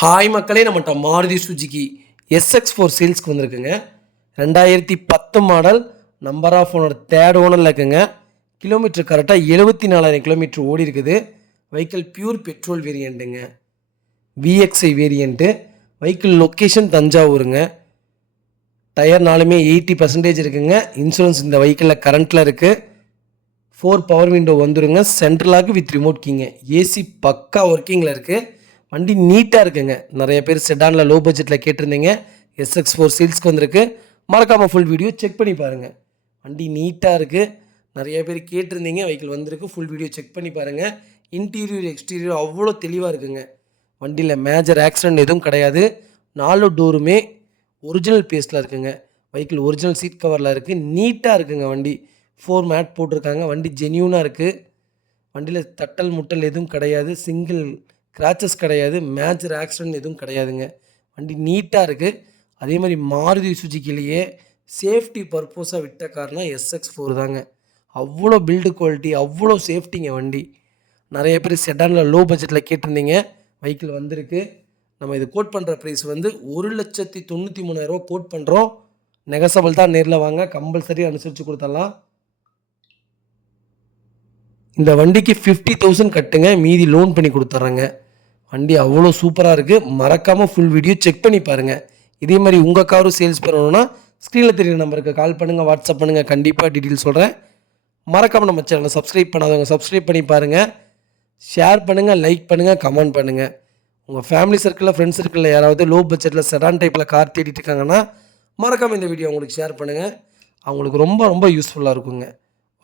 Hi மக்களே, நம்மகிட்ட Maruti Suzuki SX4 சேல்ஸ்க்கு வந்திருக்குங்க. 2010 model, number of owner third ஓனரில் இருக்குங்க. கிலோமீட்டர் கரெக்டாக 74,000 கிலோமீட்டர் ஓடி இருக்குது. வெஹிக்கிள் பியூர் பெட்ரோல் வேரியண்ட்டுங்க, VXI வேரியண்ட்டு. வெஹிக்கிள் லொக்கேஷன் தஞ்சாவூருங்க. டயர் நாலுமே 80% இருக்குங்க. இன்சூரன்ஸ் இந்த வெஹிக்கிளில் கரண்ட்டில் இருக்குது. 4 பவர் விண்டோ வந்துடுங்க. சென்ட்ரலாக வித் ரிமோட் கீங்க. ஏசி பக்கா ஒர்க்கிங்கில் இருக்குது. வண்டி நீட்டாக இருக்குங்க. நிறைய பேர் செடானில் லோ பட்ஜெட்டில் கேட்டிருந்தீங்க. SX4 சேல்ஸ்க்கு வந்திருக்கு. மறக்காமல் ஃபுல் வீடியோ செக் பண்ணி பாருங்கள். வண்டி நீட்டாக இருக்குது. நிறைய பேர் கேட்டிருந்தீங்க. வெஹிக்கிள் வந்திருக்கு. ஃபுல் வீடியோ செக் பண்ணி பாருங்கள். இன்டீரியர் எக்ஸ்டீரியர் அவ்வளோ தெளிவாக இருக்குங்க. வண்டியில் மேஜர் ஆக்சிடென்ட் எதுவும் கிடையாது. 4 டோருமே ஒரிஜினல் பேஸ்ட்டில் இருக்குங்க. வெஹிக்கிள் ஒரிஜினல் சீட் கவரில் இருக்குது. நீட்டாக இருக்குங்க. வண்டி 4 மேட் போட்டிருக்காங்க. வண்டி ஜென்யூனாக இருக்குது. வண்டியில் தட்டல் முட்டல் எதுவும் கிடையாது. சிங்கிள் கிராச்சஸ் கிடையாது. மேஜர் ஆக்சிடென்ட் எதுவும் கிடையாதுங்க. வண்டி நீட்டாக இருக்குது. அதே மாதிரி மாருதி சுஜுக்கிலேயே சேஃப்டி பர்பஸாக விட்ட கார்னா SX4 தாங்க. அவ்வளோ பில்டு குவாலிட்டி, அவ்வளோ சேஃப்டிங்க வண்டி. நிறைய பேர் செடானில் லோ பட்ஜெட்டில் கேட்டிருந்தீங்க. வெஹிக்கிள் வந்திருக்கு. நம்ம இது கோட் பண்ணுற ப்ரைஸ் வந்து 1,93,000 கோட் பண்ணுறோம். நெகசபிள் தான். நேரில் வாங்க, கம்பல்சரி அனுசரித்து கொடுத்துடலாம். இந்த வண்டிக்கு 50,000 கட்டுங்க, மீதி லோன் பண்ணி கொடுத்துட்றேங்க. வண்டி அவ்வளோ சூப்பராக இருக்குது. மறக்காமல் ஃபுல் வீடியோ செக் பண்ணி பாருங்கள். இதே மாதிரி உங்கள் காரும் சேல்ஸ் பண்ணணுன்னா ஸ்க்ரீனில் தெரியுற நம்பருக்கு கால் பண்ணுங்கள், வாட்ஸ்அப் பண்ணுங்கள். கண்டிப்பாக டீட்டெயில் சொல்கிறேன். மறக்காமல் நம்ம சேனலை சப்ஸ்கிரைப் பண்ணாதவங்க சப்ஸ்கிரைப் பண்ணி பாருங்கள். ஷேர் பண்ணுங்கள், லைக் பண்ணுங்கள், கமெண்ட் பண்ணுங்கள். உங்கள் ஃபேமிலி சர்க்கிளில், ஃப்ரெண்ட்ஸ் சர்க்கிளில் யாராவது லோ பட்ஜெட்டில் செடான் டைப்பில் கார் தேடிட்டு இருக்காங்கன்னா மறக்காமல் இந்த வீடியோ அவங்களுக்கு ஷேர் பண்ணுங்கள். அவங்களுக்கு ரொம்ப ரொம்ப யூஸ்ஃபுல்லாக இருக்குங்க.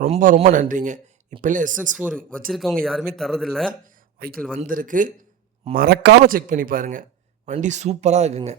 ரொம்ப ரொம்ப நன்றிங்க. இப்போல்லாம் SX4 வச்சுருக்கவங்க யாருமே தரதில்ல. வெஹிக்கிள் வந்திருக்கு. மறக்காமல் செக் பண்ணி பாருங்கள். வண்டி சூப்பராக இருக்குங்க.